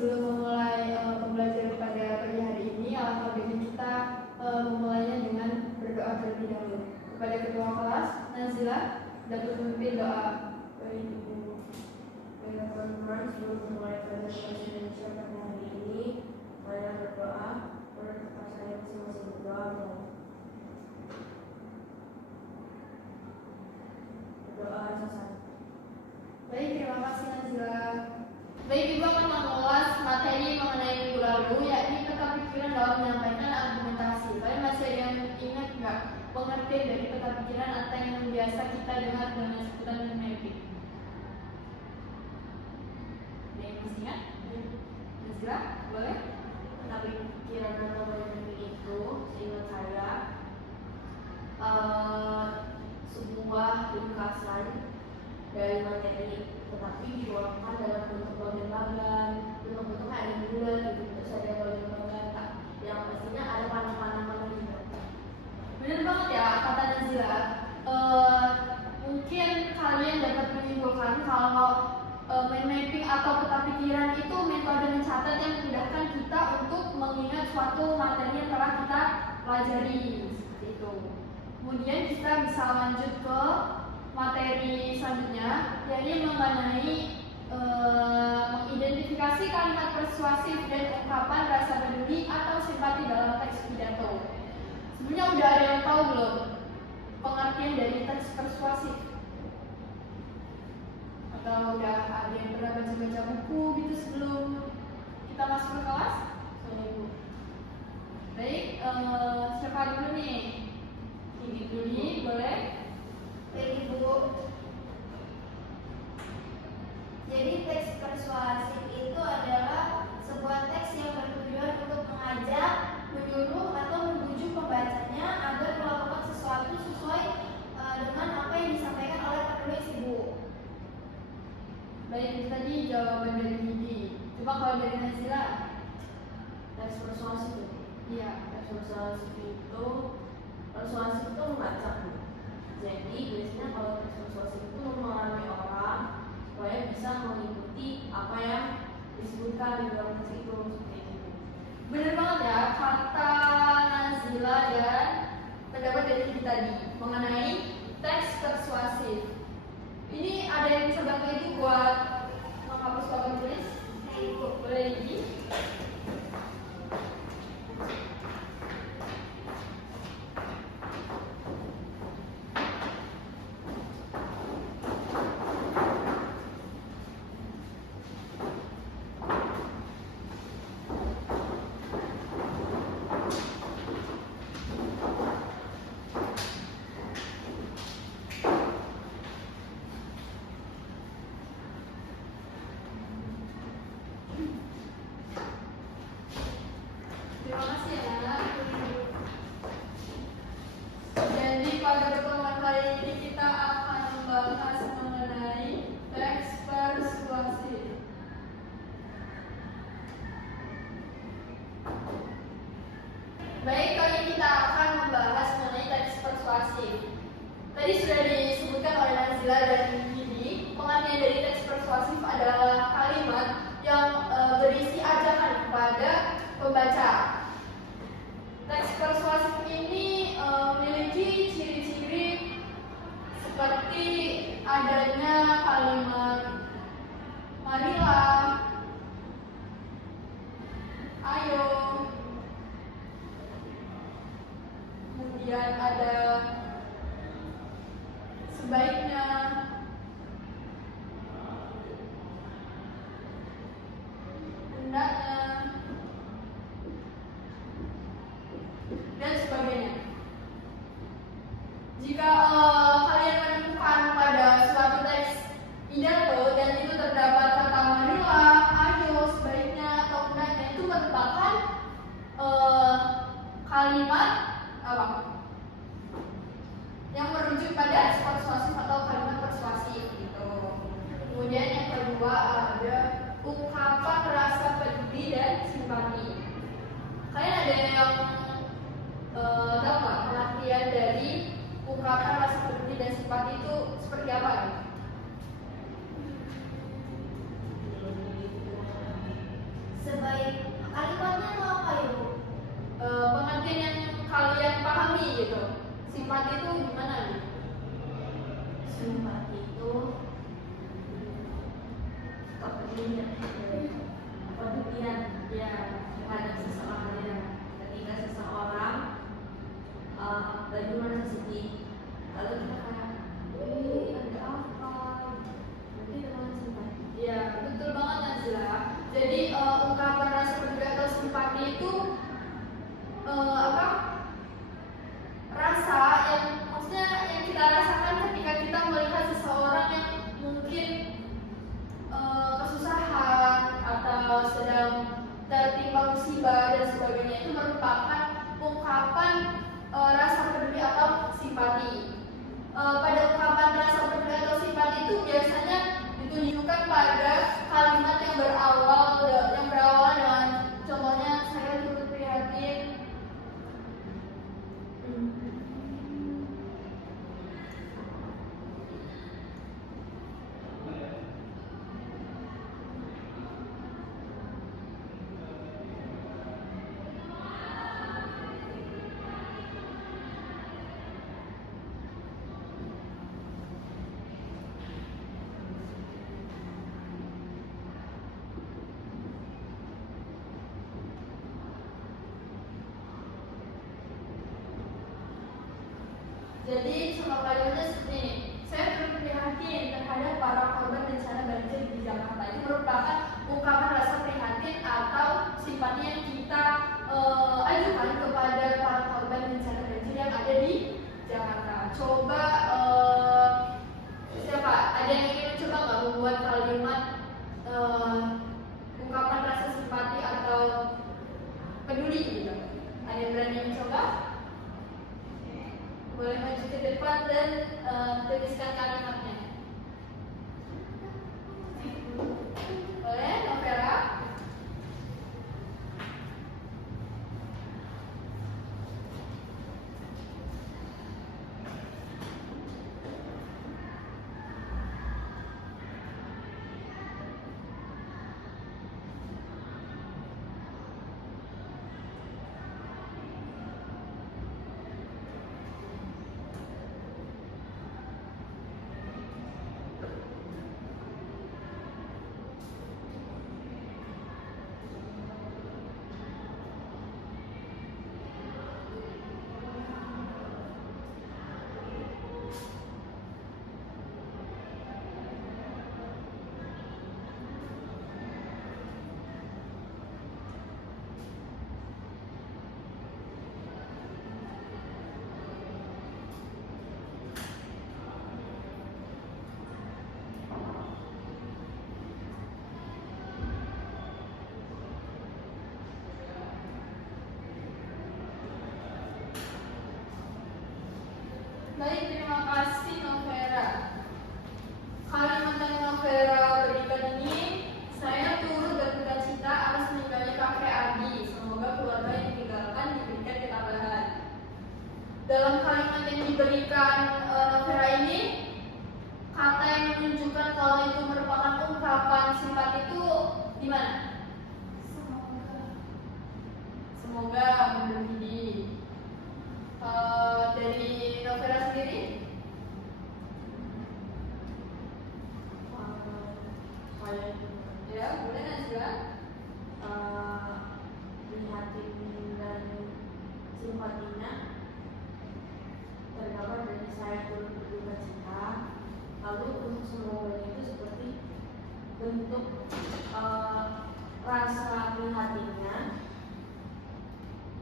sebelum memulai pembelajaran pada pagi hari ini, alangkah baiknya kita memulainya dengan berdoa terlebih dahulu. Kepada ketua kelas, Nazila, dapat memimpin doa. Baik Ibu, teman-teman, sebelum memulai pelajaran bahasa Indonesia pada hari ini, saya berdoa. Menurut kata saya masing-masing berdoa. Berdoa sesat. Baik, terima kasih Nazila. Baik, Ibu akan mengulas materi mengenai minggu lalu, yakni peta pikiran dalam menyampaikan argumentasi. Kalian masih ada yang ingat nggak pengertian dari peta pikiran atau yang biasa kita dengar dengan sebutan mapping? Ada yang masih ingat? Nazila, boleh? Peta pikiran atau mapping itu, seingat saya, sebuah ringkasan dari materi, tetapi dikeluarkan dalam bentuk bagian-bagian, bentuk-bentuk kayak bulat gitu, terus ada bagian-bagian yang pastinya ada panah-panah juga. Benar banget ya kata Nazila. Mungkin kalian dapat menyimpulkan kalau mind mapping atau peta pikiran itu metode mencatat yang memudahkan kita untuk mengingat suatu materi yang telah kita pelajari, seperti itu. Kemudian kita bisa lanjut ke materi selanjutnya, yakni mengenai mengidentifikasi kalimat persuasif dan ungkapan rasa peduli atau simpati dalam teks pidato. Sebenarnya udah ada yang tahu belum pengertian dari teks persuasif? Atau udah ada yang pernah baca-baca buku gitu sebelum kita masuk ke kelas? Ibu. Baik, siapa dulu nih? Ini boleh? Baik Ibu. Jadi teks persuasif itu adalah sebuah teks yang bertujuan untuk mengajak, menyuruh atau membujuk pembacanya agar melakukan sesuatu sesuai dengan apa yang disampaikan oleh penulis Ibu. Baik, itu tadi jawaban dari Gigi. Coba kalau dari Nazila? Teks persuasif. Iya. Teks persuasif itu membaca. Jadi biasanya kalau teks persuasif itu mempengaruhi orang supaya bisa mengikuti apa yang disebutkan di dalam teks itu, seperti itu. Benar banget ya kata Nazila dan pendapat dari Gigi tadi mengenai teks persuasif. Ini ada yang bisa bantu Ibu buat menghapus papan tulis? Ibu. Boleh Gigi? Terima kasih ya Nana. Jadi pada pertemuan kali ini kita akan membahas mengenai teks persuasif. Baik, kali ini kita akan membahas mengenai teks persuasif. Tadi sudah disebutkan oleh Nazila dan Gigi, pengertian dari teks persuasif adalah kalimat yang berisi ajakan kepada pembaca. Teks persuasif ini memiliki ciri-ciri seperti adanya kalimat marilah, ayo, kemudian ada sebaiknya, hendaknya, dan sebagainya. Jika kalian menemukan pada suatu teks pidato dan itu terdapat kata marilah, ayo, sebaiknya, atau hendaknya, itu merupakan kalimat apa? Yang merujuk pada persuasif atau kalimat persuasif gitu. Kemudian yang kedua ada ungkapan rasa peduli dan simpati. Kalian ada yang tahu nggak pengertian dari ungkapan rasa peduli dan simpati itu seperti apa? gimana sedih. Lalu kita kayak, ada apa? Nanti teman simpati. Iya, betul banget Nazila. Jadi ungkapan rasa peduli atau simpati itu apa? Rasa yang maksudnya yang kita rasakan ketika kita melihat seseorang yang mungkin kesusahan atau sedang tertimpa musibah dan sebagainya, itu merupakan ungkapan rasa peduli atau simpati. Pada ungkapan rasa peduli atau simpati itu biasanya ditunjukkan pada kalimat yang berawal dengan contohnya saya turut prihatin. Jadi contoh kalimatnya seperti ini. Saya turut prihatin terhadap para korban bencana banjir di Jakarta. Itu merupakan ungkapan rasa prihatin atau simpati yang kita ajukan kepada para korban bencana banjir yang ada di Jakarta. Coba siapa? Ada yang ingin mencoba nggak membuat kalimat ungkapan rasa simpati atau peduli gitu? Ada yang berani mencoba? Boleh maju ke depan dan tuliskan kalimatnya. Boleh, Novera? Baik, terima kasih Novera. Kalimat yang Novera berikan ini, saya turut berduka cita atas meninggalnya kakek Adi. Semoga keluarga yang ditinggalkan diberikan ketabahan. Dalam kalimat yang diberikan Novera ini, kata yang menunjukkan kalau itu merupakan ungkapan simpati itu di mana? Semoga memberkati. Dari Novera sendiri? Ya, boleh Najwa. Prihatin dan simpatinya tergambar dari saya turut berduka cita. Lalu untuk semuanya itu seperti bentuk rasa prihatinnya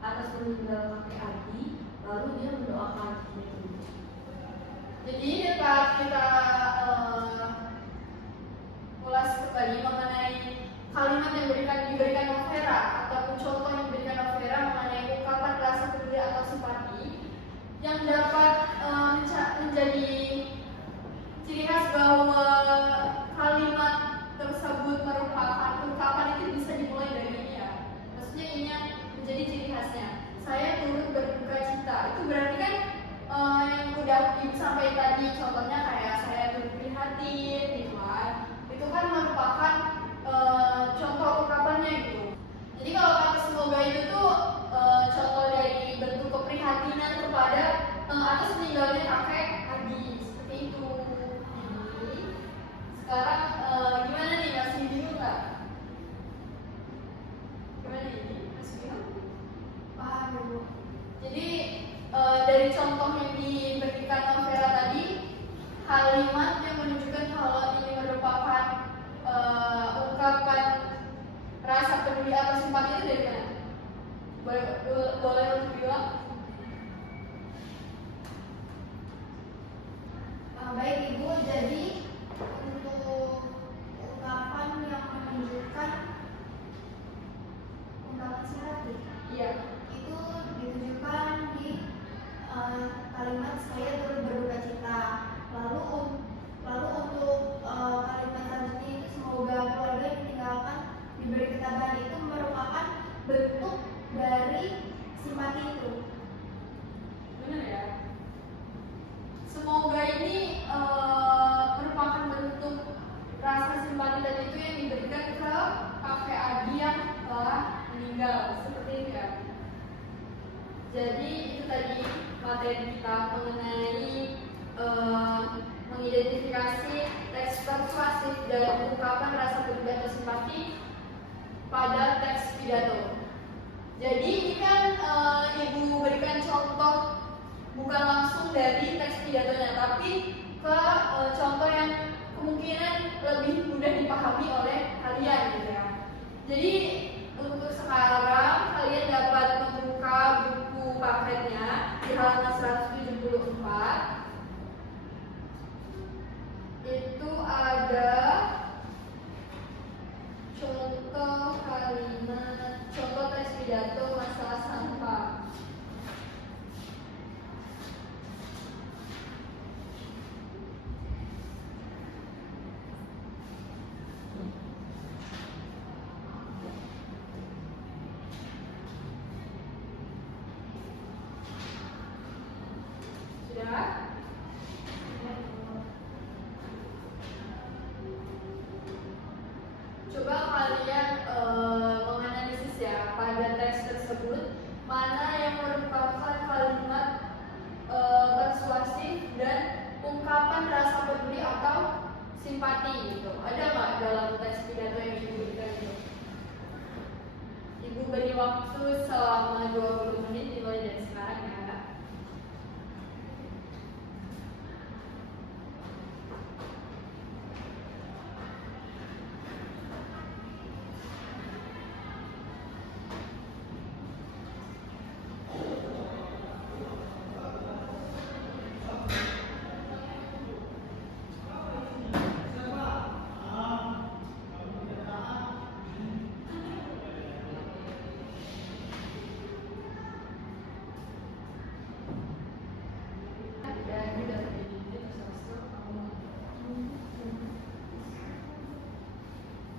atas meninggal kakek Adi. Lalu dia mendoakan itu. Jadi dapat kita ulas kembali mengenai kalimat yang diberikan Novera ataupun contoh yang diberikan Novera mengenai ungkapan rasa peduli atau simpati yang dapat menjadi ciri khas bahwa kalimat tersebut merupakan ungkapan itu bisa dimulai dari ini ya. Maksudnya ini yang menjadi ciri khasnya. Saya turut berduka cita. Itu berarti kan yang udah Ibu sampaikan tadi, contohnya kayak saya turut prihatin gitu kan. Itu kan merupakan contoh ungkapannya gitu. Jadi kalau kata semoga itu tuh contoh dari bentuk keprihatinan kepada atas meninggalnya kakek Adi, seperti itu. Jadi sekarang gimana nih, masih bingung nggak? Gimana ini? Masih bingung? Paham ya Bu? Jadi dari contoh yang kalimat yang menunjukkan kalau ini merupakan ungkapan rasa peduli atau simpati itu dari mana? Boleh untuk bilang? Baik Ibu, jadi untuk ungkapan yang menunjukkan ungkapan simpati Iya. itu ditujukan di kalimat saya turut berduka cita. Lalu untuk kalimat selanjutnya itu semoga keluarga yang ditinggalkan diberi ketabahan itu merupakan bentuk dari simpati itu. Benar ya? Semoga ini merupakan bentuk rasa simpati tadi itu yang diberikan ke kakek Adi yang telah meninggal, seperti itu ya. Jadi itu tadi materi kita mengenai mengidentifikasi teks persuasif dan ungkapan rasa peduli atau simpati pada teks pidato. Jadi ini kan Ibu berikan contoh bukan langsung dari teks pidatonya, tapi ke contoh yang kemungkinan lebih mudah dipahami oleh kalian gitu ya. Jadi untuk sekarang kalian dapat membuka buku paketnya di halaman 174. Itu ada contoh kalimat, contoh teks pidato masalah sampah. Sudah? Coba kalian menganalisis ya pada teks tersebut mana yang merupakan kalimat persuasif dan ungkapan rasa peduli atau simpati gitu. Ada nggak dalam teks pidato yang Ibu berikan itu? Ibu beri waktu selama 20 menit dimulai dari sekarang ya.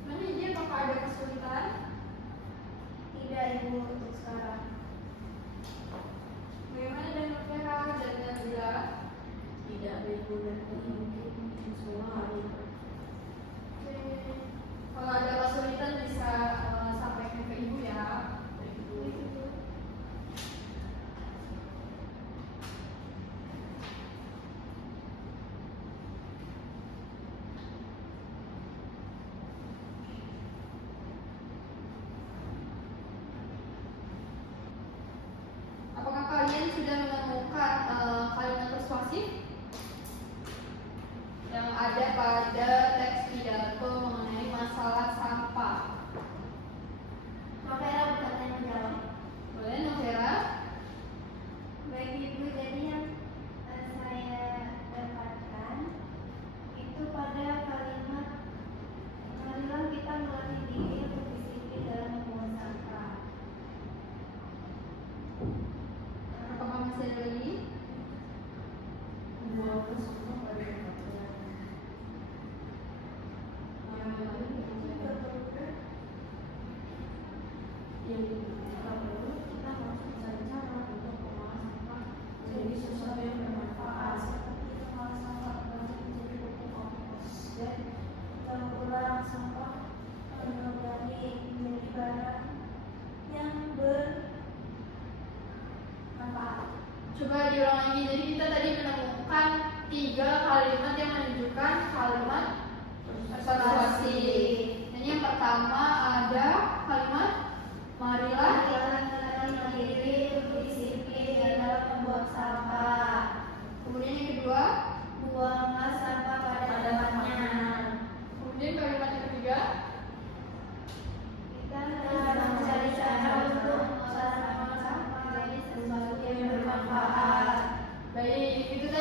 Mana dia apakah ada kesulitan? Tidak Ibu untuk sekarang. Bagaimana dengan Vera dan Nabila? Tidak Ibu, dan mungkin semua hari. Kalau ada kesulitan bisa sampaikan ke Ibu ya. Apakah kalian sudah menemukan kalimat persuasif yang ada pada teks pidato mengenai masalah sampah? Novera bukan yang menjawab. Boleh, Novera? Baik Ibu, jadi yang saya dapatkan itu pada kalimat marilah kita melatih diri untuk disiplin dalam membuang sampah. Apakah masih ada lagi? Buang semua pada tempatnya. Yang lain juga berbeda. Yang perlu kita harus mencari cara untuk mengolah sampah menjadi sesuatu yang bermanfaat, seperti mengolah sampah menjadi pupuk kompos dan mengulang sampah organik menjadi barang yang bermanfaat. Coba diulang lagi. Jadi kita tadi menemukan 3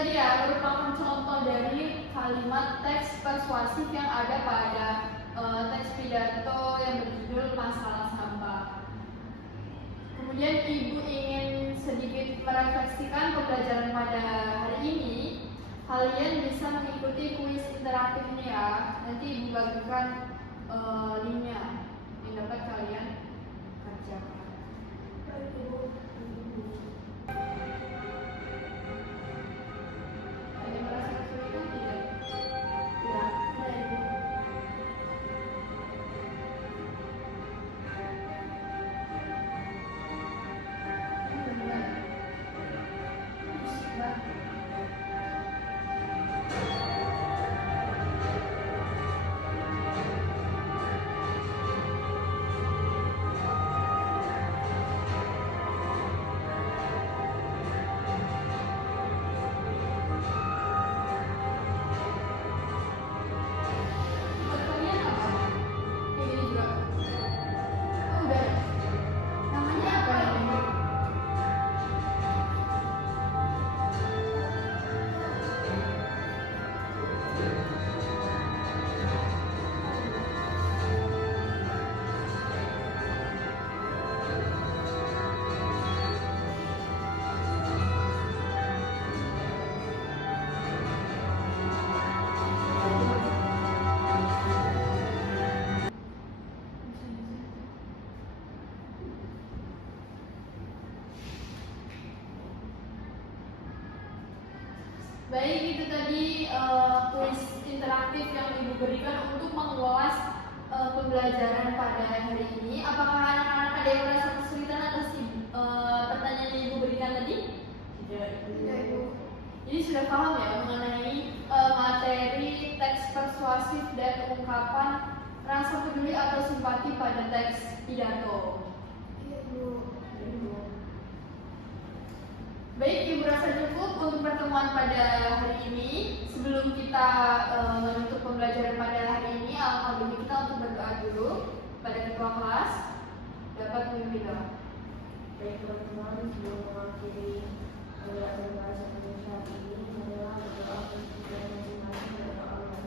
tadi ya merupakan contoh dari kalimat teks persuasif yang ada pada teks pidato yang berjudul Masalah Sampah. Kemudian Ibu ingin sedikit merefleksikan pembelajaran pada hari ini. Kalian bisa mengikuti kuis interaktif ini ya. Nanti Ibu bagikan linknya yang dapat kalian kerjakan. Ada merasa kesulitan tidak? Tidak, tidak Ibu. Benar. Musik banget. Pertanyaan apa? Ini juga. Oh, udah. Namanya apa ini? Baik, itu tadi kuis interaktif yang Ibu berikan untuk mengulas pembelajaran pada hari ini. Apakah anak-anak ada yang merasa kesulitan atas pertanyaan yang Ibu berikan tadi? Tidak Ibu. Jadi sudah paham ya mengenai materi teks persuasif dan ungkapan rasa peduli atau simpati pada teks pidato. Iya, Bu. Baik, Ibu rasa cukup untuk pertemuan pada hari ini. Sebelum kita menutup pembelajaran pada hari ini, alangkah baiknya kita untuk berdoa dulu pada ketua kelas dapat memimpin doa. Baik teman-teman, sebelum mengakhiri pembelajaran bahasa Indonesia ini adalah berdoa untuk masing-masing kepada Allah.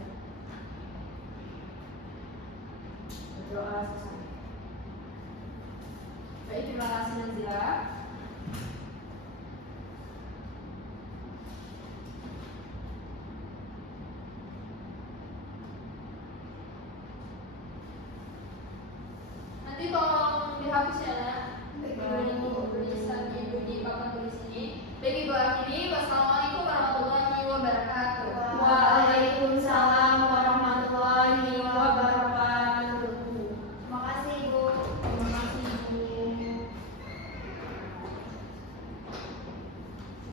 Berdoa sesama. Baik, terima kasih Nazila. Nanti tolong dihapus ya, Nak. Ibu tulisan Ibu di papan tulis ini. Baik, Ibu akhiri. Wassalamualaikum warahmatullahi wabarakatuh.